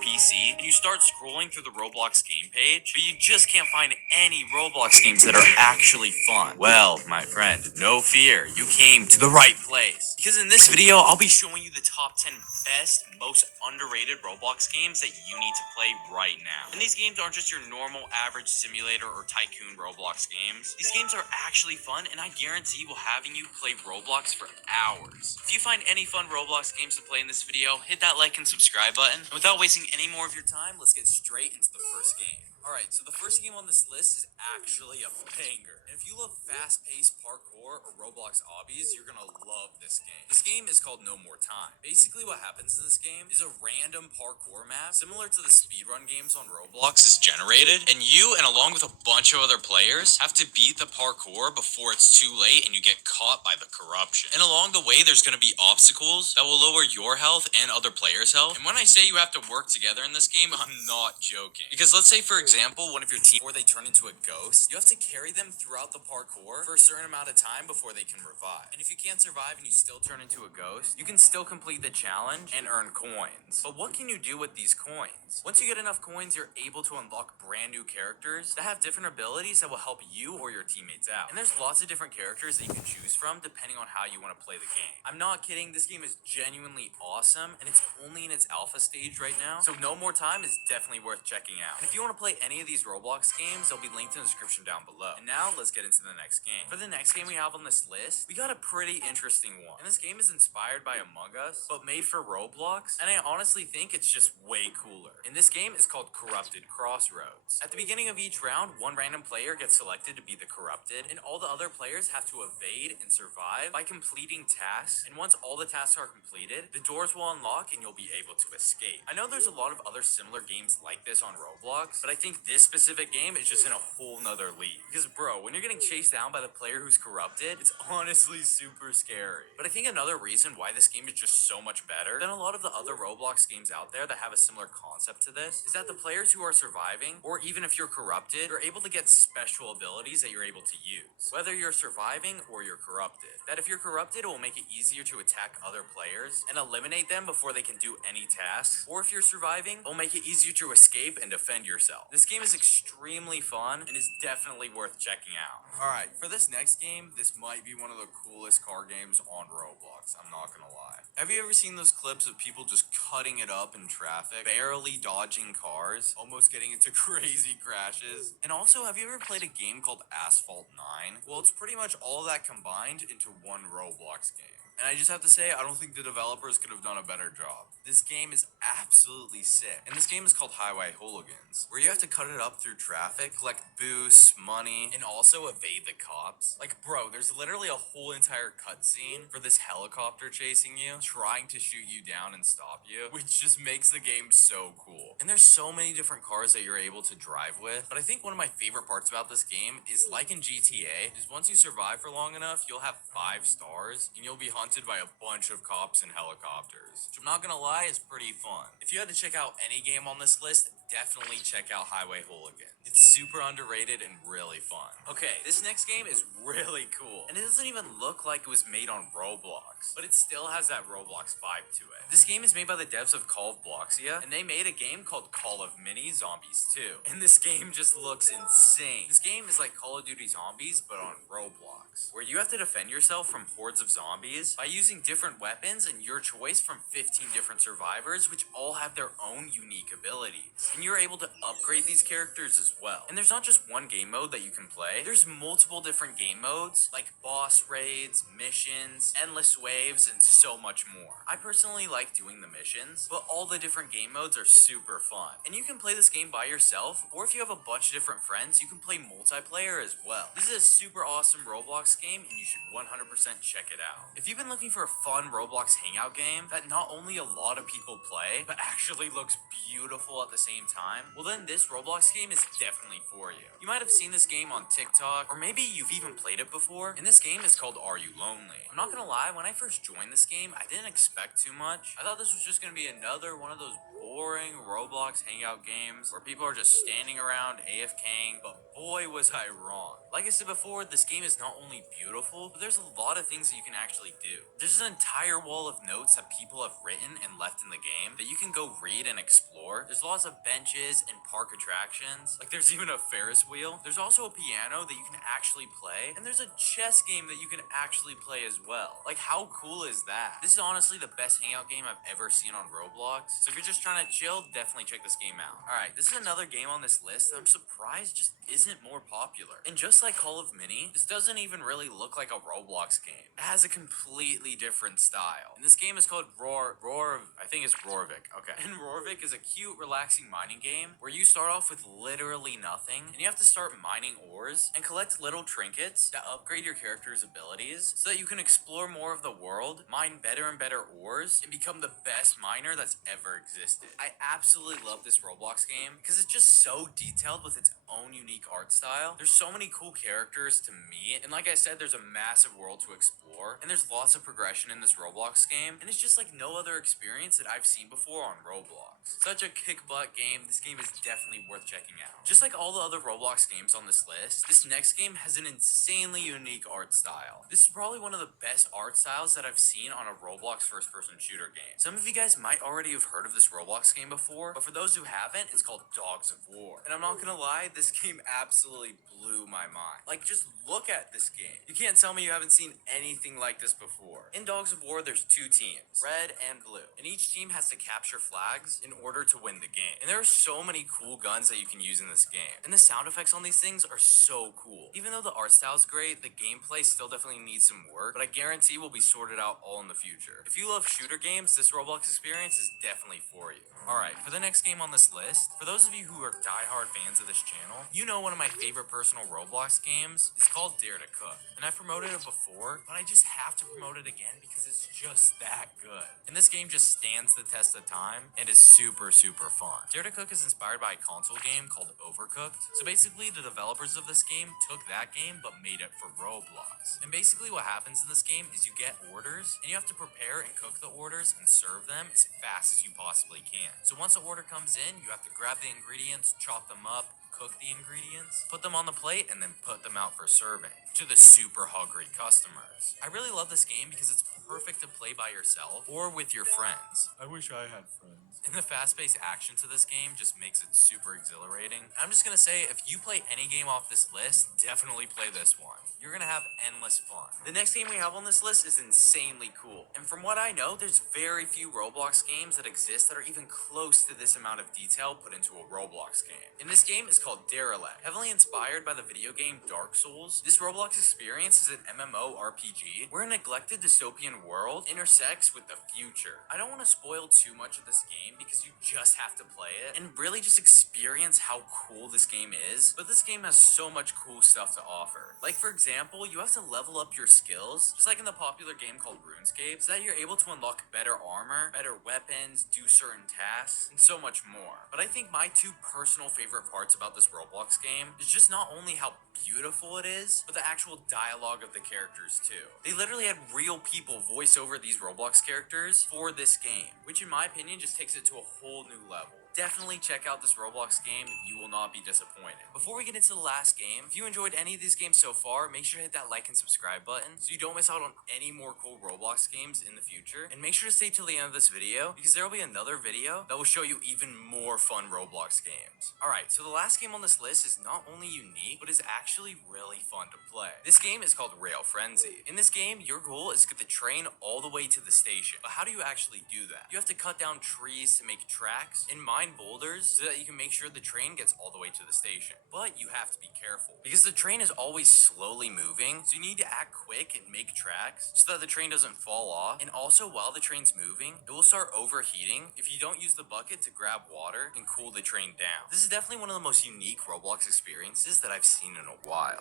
PC and you start scrolling through the Roblox game page, but you just can't find any Roblox games that are actually fun. Well, my friend, no fear, you came to the right place. Because in this video, I'll be showing you the top 10 best, most underrated Roblox games that you need to play right now. And these games aren't just your normal average simulator or tycoon Roblox games. These games are actually fun, and I guarantee will having you play Roblox for hours. If you find any fun Roblox games to play in this video, hit that like and subscribe button. And without wasting any more of your time, let's get straight into the first game. Alright, so the first game on this list is actually a banger. And if you love fast-paced parkour or Roblox obbies, you're gonna love this game. This game is called No More Time. Basically what happens in this game is a random parkour map, similar to the speedrun games on Roblox, is generated, and you, and along with a bunch of other players, have to beat the parkour before it's too late and you get caught by the corruption. And along the way, there's gonna be obstacles that will lower your health and other players' health. And when I say you have to work together in this game, I'm not joking. Because let's say, for example, one of your team, before they turn into a ghost, you have to carry them throughout the parkour for a certain amount of time before they can revive. And if you can't survive and you still turn into a ghost, you can still complete the challenge and earn coins. But what can you do with these coins? Once you get enough coins, you're able to unlock brand new characters that have different abilities that will help you or your teammates out. And there's lots of different characters that you can choose from depending on how you want to play the game. I'm not kidding, this game is genuinely awesome, and it's only in its alpha stage right now, so No More Time is definitely worth checking out. And if you want to play any of these Roblox games, they'll be linked in the description down below. And now, let's get into the next game. For the next game we have on this list, we got a pretty interesting one. And this game is inspired by Among Us, but made for Roblox, and I honestly think it's just way cooler. And this game is called Corrupted Crossroads. At the beginning of each round, one random player gets selected to be the corrupted, and all the other players have to evade and survive by completing tasks. And once all the tasks are completed, the doors will unlock and you'll be able to escape. I know there's a lot of other similar games like this on Roblox, but I think this specific game is just in a whole nother league. Because bro, when you're getting chased down by the player who's corrupted, it's honestly super scary. But I think another reason why this game is just so much better than a lot of the other Roblox games out there that have a similar concept to this is that the players who are surviving, or even if you're corrupted, you're able to get special abilities that you're able to use, whether you're surviving or you're corrupted. That if you're corrupted, it will make it easier to attack other players and eliminate them before they can do any tasks, or if you're surviving, it'll make it easier to escape and defend yourself. This game is extremely fun and is definitely worth checking out. Alright, for this next game, this might be one of the coolest car games on Roblox, I'm not gonna lie. Have you ever seen those clips of people just cutting it up in traffic, barely dodging cars, almost getting into crazy crashes? And also, have you ever played a game called Asphalt 9? Well, it's pretty much all that combined into one Roblox game. And I just have to say, I don't think the developers could have done a better job. This game is absolutely sick. And this game is called Highway Hooligans, where you have to cut it up through traffic, collect boosts, money, and also evade the cops. Like, bro, there's literally a whole entire cutscene for this helicopter chasing you, trying to shoot you down and stop you, which just makes the game so cool. And there's so many different cars that you're able to drive with. But I think one of my favorite parts about this game is, like in GTA, is once you survive for long enough, you'll have 5 stars, and you'll be hunted by a bunch of cops and helicopters, which I'm not gonna lie is pretty fun. If you had to check out any game on this list, definitely check out Highway Hooligan. It's super underrated and really fun. Okay, this next game is really cool, and it doesn't even look like it was made on Roblox, but it still has that Roblox vibe to it. This game is made by the devs of Call of Bloxia, and they made a game called Call of Mini Zombies 2, and this game just looks insane. This game is like Call of Duty Zombies, but on Roblox, where you have to defend yourself from hordes of zombies by using different weapons and your choice from 15 different survivors, which all have their own unique abilities. And you're able to upgrade these characters as well. And there's not just one game mode that you can play, there's multiple different game modes, like boss raids, missions, endless waves, and so much more. I personally like doing the missions, but all the different game modes are super fun. And you can play this game by yourself, or if you have a bunch of different friends, you can play multiplayer as well. This is a super awesome Roblox game, and you should 100% check it out. If you've been looking for a fun Roblox hangout game that not only a lot of people play, but actually looks beautiful at the same time, well then this Roblox game is definitely for you. You might have seen this game on TikTok, or maybe you've even played it before, and this game is called Are You Lonely? I'm not gonna lie, when I first joined this game, I didn't expect too much. I thought this was just gonna be another one of those boring Roblox hangout games where people are just standing around AFKing, but boy was I wrong. Like I said before, this game is not only beautiful, but there's a lot of things that you can actually do. There's an entire wall of notes that people have written and left in the game that you can go read and explore. There's lots of benches and park attractions. Like there's even a Ferris wheel. There's also a piano that you can actually play, and there's a chess game that you can actually play as well. Like how cool is that? This is honestly the best hangout game I've ever seen on Roblox. So if you're just trying to chill, definitely check this game out. Alright, this is another game on this list that I'm surprised just isn't more popular. And just like Call of Mini, this doesn't even really look like a Roblox game. It has a completely different style. And this game is called I think it's Rorvik. Okay. And Rorvik is a cute, relaxing mining game where you start off with literally nothing, and you have to start mining ores and collect little trinkets that upgrade your character's abilities so that you can explore more of the world, mine better and better ores, and become the best miner that's ever existed. I absolutely love this Roblox game because it's just so detailed with its own unique art style. There's so many cool characters to meet, and like I said, there's a massive world to explore, and there's lots of progression in this Roblox game, and it's just like no other experience that I've seen before on Roblox. Such a kick-butt game. This game is definitely worth checking out. Just like all the other Roblox games on this list, this next game has an insanely unique art style. This is probably one of the best art styles that I've seen on a Roblox first-person shooter game. Some of you guys might already have heard of this Roblox game before, but for those who haven't, it's called Dogs of War. And I'm not gonna lie, this game absolutely blew my mind. Like, just look at this game. You can't tell me you haven't seen anything like this before. In Dogs of War, there's two teams, red and blue, and each team has to capture flags in order to win the game. And there are so many cool guns that you can use in this game, and the sound effects on these things are so cool. Even though the art style is great, the gameplay still definitely needs some work, but I guarantee will be sorted out all in the future. If you love shooter games, this Roblox experience is definitely for you. Alright, for the next game on this list, for those of you who are diehard fans of this channel, you know one of my favorite personal Roblox games is called Dare to Cook. And I've promoted it before, but I just have to promote it again because it's just that good. And this game just stands the test of time and is super fun. Dare to Cook is inspired by a console game called Overcooked. So basically the developers of this game took that game but made it for Roblox. And basically what happens in this game is you get orders and you have to prepare and cook the orders and serve them as fast as you possibly can. So once the order comes in, you have to grab the ingredients, chop them up, cook the ingredients, put them on the plate, and then put them out for serving to the super hungry customers. I really love this game because it's perfect to play by yourself or with your friends. I wish I had friends. And the fast-paced action to this game just makes it super exhilarating. I'm just gonna say, if you play any game off this list, definitely play this one. You're gonna have endless fun. The next game we have on this list is insanely cool. And from what I know, there's very few Roblox games that exist that are even close to this amount of detail put into a Roblox game. And this game is called Derelict. Heavily inspired by the video game Dark Souls, this Roblox experience is an MMORPG where a neglected dystopian world intersects with the future. I don't want to spoil too much of this game because you just have to play it and really just experience how cool this game is, but this game has so much cool stuff to offer. Like for example, you have to level up your skills, just like in the popular game called RuneScape, so that you're able to unlock better armor, better weapons, do certain tasks, and so much more. But I think my two personal favorite parts about this Roblox game is just not only how beautiful it is, but the actual dialogue of the characters too. They literally had real people voice over these Roblox characters for this game, which in my opinion just takes it to a whole new level. Definitely check out this Roblox game, you will not be disappointed. Before we get into the last game, if you enjoyed any of these games so far, make sure to hit that like and subscribe button so you don't miss out on any more cool Roblox games in the future. And make sure to stay till the end of this video because there will be another video that will show you even more fun Roblox games. Alright, so the last game on this list is not only unique, but is actually really fun to play. This game is called Rail Frenzy. In this game, your goal is to get the train all the way to the station. But how do you actually do that? You have to cut down trees to make tracks and mine boulders so that you can make sure the train gets all the way to the station. But you have to be careful because the train is always slowly moving, so you need to act quick and make tracks so that the train doesn't fall off. And also, while the train's moving, it will start overheating if you don't use the bucket to grab water and cool the train down. This is definitely one of the most unique Roblox experiences that I've seen in a while.